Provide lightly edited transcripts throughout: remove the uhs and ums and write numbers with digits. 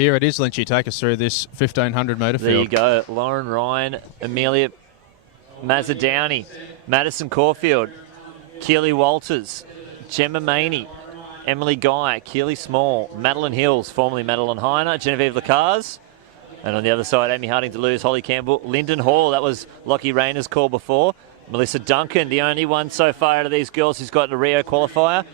here it is, Lynchy. Take us through this 1,500 metre field. There you go. Lauren Ryan, Amelia Mazza-Downie, Madison Caulfield, Keely Walters, Gemma Maney, Emily Guy, Keely Small, Madeline Hills, formerly Madeline Heiner, Genevieve Lacaze, and on the other side, Amy Harding-Delooze, Holly Campbell, Lyndon Hall. That was Lockie Rayner's call before. Melissa Duncan, the only one so far out of these girls who's gotten a Rio qualifier.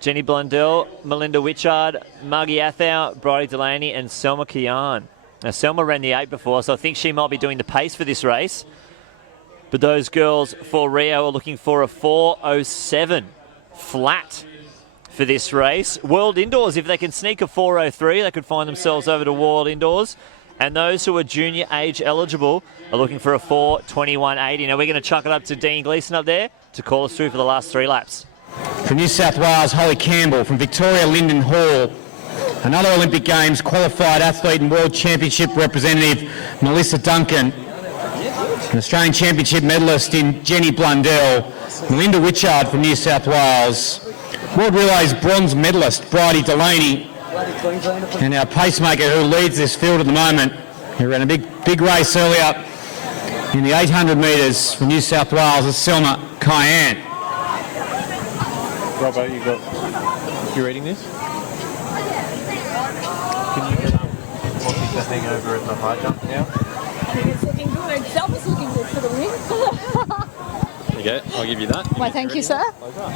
Jenny Blundell, Melinda Witchard, Margie Athau, Bridie Delaney, and Selma Kian. Now, Selma ran the 8 before, so I think she might be doing the pace for this race. But those girls for Rio are looking for a 4:07 flat for this race. World Indoors, if they can sneak a 4:03, they could find themselves over to World Indoors. And those who are junior age eligible are looking for a 4:21.80. Now, we're going to chuck it up to Dean Gleeson up there to call us through for the last 3 laps. From New South Wales, Holly Campbell. From Victoria, Lyndon Hall. Another Olympic Games qualified athlete and World Championship representative, Melissa Duncan. An Australian Championship medalist in Jenny Blundell. Melinda Witchard from New South Wales. World Relays bronze medalist, Bridie Delaney. And our pacemaker who leads this field at the moment, who ran a big race earlier in the 800 metres from New South Wales, is Selma Cayenne. Robbo, you reading this? Can you get what's the hangover at the high jump now? It's looking good. Selma's looking good for the win. Okay, I'll give you that. Why, thank you, sir. Pleasure.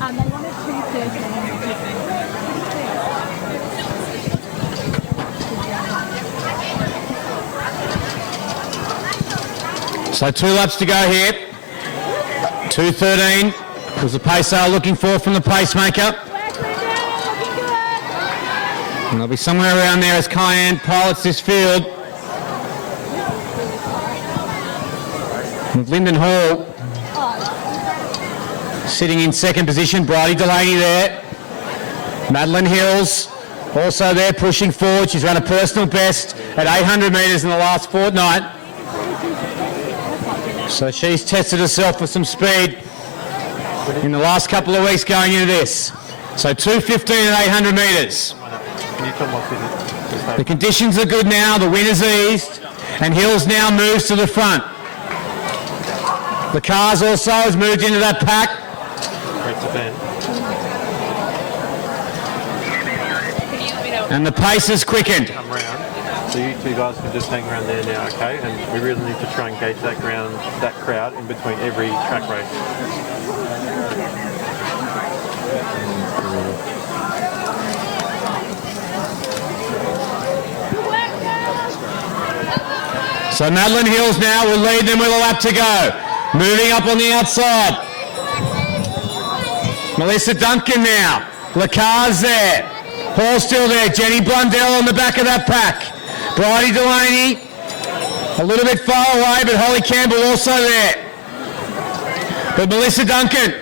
They wanted 2:13. So 2 laps to go here. 2:13 was the pace they were looking for from the pacemaker. And they'll be somewhere around there as Cayenne pilots this field. With Lyndon Hall sitting in second position, Bridie Delaney there. Madeline Hills also there pushing forward. She's run a personal best at 800 metres in the last fortnight. So she's tested herself for some speed in the last couple of weeks going into this. So 2:15 at 800 metres. The conditions are good now, the wind is eased, and Hills now moves to the front. The cars also has moved into that pack. And the pace has quickened. Come round. So you two guys can just hang around there now, okay? And we really need to try and gauge that crowd in between every track race. So Madeline Hills now will lead them with a lap to go. Moving up on the outside. Melissa Duncan now. Lacaze there. Hall still there. Jenny Blundell on the back of that pack. Bridie Delaney a little bit far away, but Holly Campbell also there. But Melissa Duncan,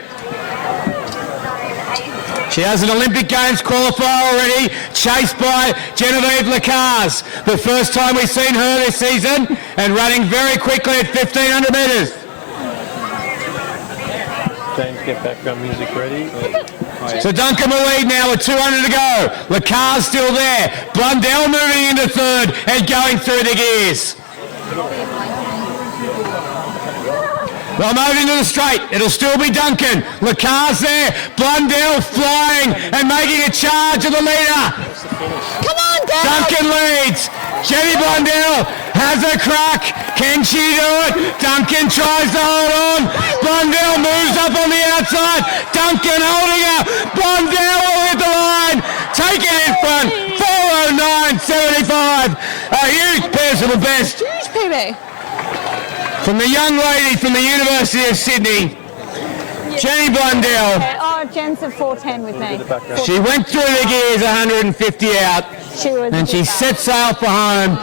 she has an Olympic Games qualifier already, chased by Genevieve Lacaze. The first time we've seen her this season, and running very quickly at 1,500 metres. James, get background music ready. So Duncan will lead now with 200 to go. Lacaze still there. Blundell moving into third and going through the gears. They'll move into the straight. It'll still be Duncan. Lacaze there. Blundell flying and making a charge of the leader. Come on, girls! Duncan leads. Jenny Blundell has a crack. Can she do it? Duncan tries to hold on. Blundell moves up on the outside. Duncan holding out. Blundell will hit the line. Take it in front. 4:09.75. A huge personal best. Huge PB. From the young lady from the University of Sydney, Jenny Blundell. Oh, Jen's at 4:10 with me. She went through the gears 150 out, and she set sail for home,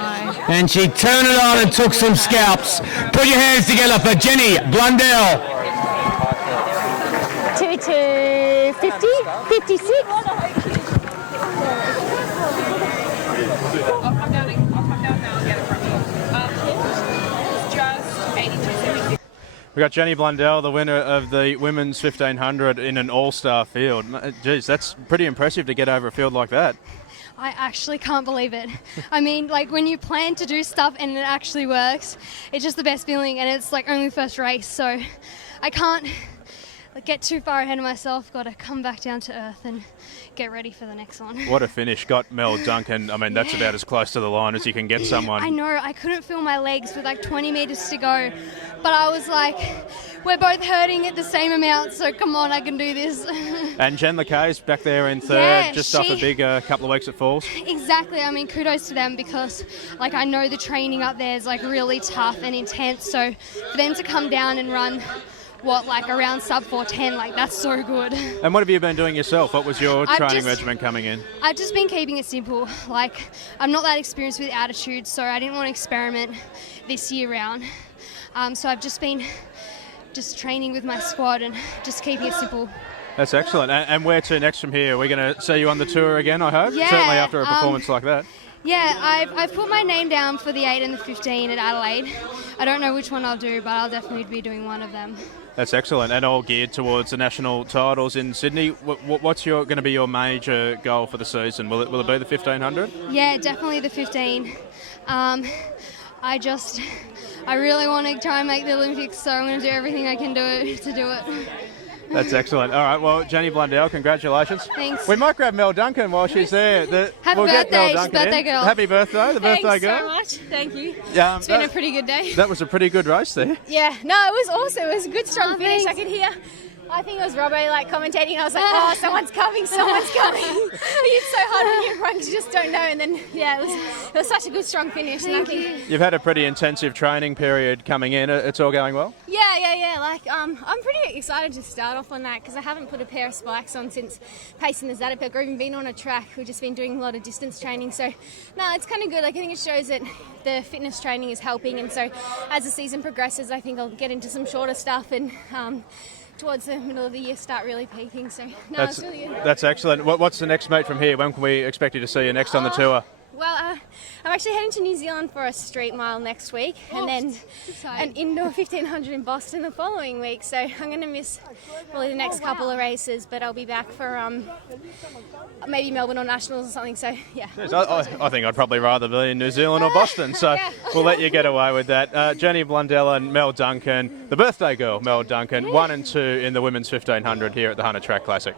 and she turned it on and took some scalps. Put your hands together for Jenny Blundell. 2:50, 56. I'll come down now and get it from you. It's just 82.76. We've got Jenny Blundell, the winner of the women's 1,500 in an all-star field. Geez, that's pretty impressive to get over a field like that. I actually can't believe it. I mean, like when you plan to do stuff and it actually works, it's just the best feeling, and it's like only the first race, so I can't get too far ahead of myself. Got to come back down to earth and get ready for the next one. What a finish. Got Mel Duncan. I mean, that's about as close to the line as you can get someone. I know, I couldn't feel my legs with like 20 metres to go, but I was like, we're both hurting at the same amount, so come on, I can do this. And Jen LeCay's back there in third, Yeah, just off a big couple of weeks at Falls. Exactly. I mean, kudos to them because, like, I know the training up there is like really tough and intense. So for them to come down and run, around sub 4:10, like that's so good. And what have you been doing yourself? What was your training just- regimen coming in? I've just been keeping it simple. Like, I'm not that experienced with altitude, so I didn't want to experiment this year round. So I've just been training with my squad and just keeping it simple. That's excellent. And where to next from here? We're going to see you on the tour again, I hope? Yeah, Certainly after a performance like that. Yeah, I've put my name down for the 8 and the 15 at Adelaide. I don't know which one I'll do, but I'll definitely be doing one of them. That's excellent, and all geared towards the national titles in Sydney. What's going to be your major goal for the season? Will it be the 1500? Yeah, definitely the 15. I really want to try and make the Olympics, so I'm going to do everything I can do to do it. That's excellent. All right, well, Jenny Blundell, congratulations. Thanks. We might grab Mel Duncan while she's there. Happy birthday, she's birthday girl. Happy birthday, the birthday Thanks girl. so much. Thank you. It's been a pretty good day. That was a pretty good race there. Yeah, no, it was awesome. It was a good strong finish. thanks. I could hear, I think it was Robbo commentating. I was like, oh, someo's coming. It's so hard when you run, you just don't know. And then, yeah, it was such a good strong finish. And I think, You've had a pretty intensive training period coming in. It's all going well? yeah. Like, I'm pretty excited to start off on that because I haven't put a pair of spikes on since pacing the Zatopek or even been on a track. We've just been doing a lot of distance training. So, no, it's kind of good. Like, I think it shows that the fitness training is helping. And so, as the season progresses, I think I'll get into some shorter stuff and towards the middle of the year start really peaking. So, no, it's really good. That's excellent. What's the next mate from here? When can we expect you to see you next on the tour? Well, I'm actually heading to New Zealand for a street mile next week and then an indoor 1500 in Boston the following week. So I'm going to miss probably the next couple of races, but I'll be back for maybe Melbourne or Nationals or something. So, yeah. Yes, I think I'd probably rather be in New Zealand or Boston, so we'll let you get away with that. Jenny Blundell and Mel Duncan, the birthday girl, Mel Duncan, 1 and 2 in the Women's 1500 here at the Hunter Track Classic.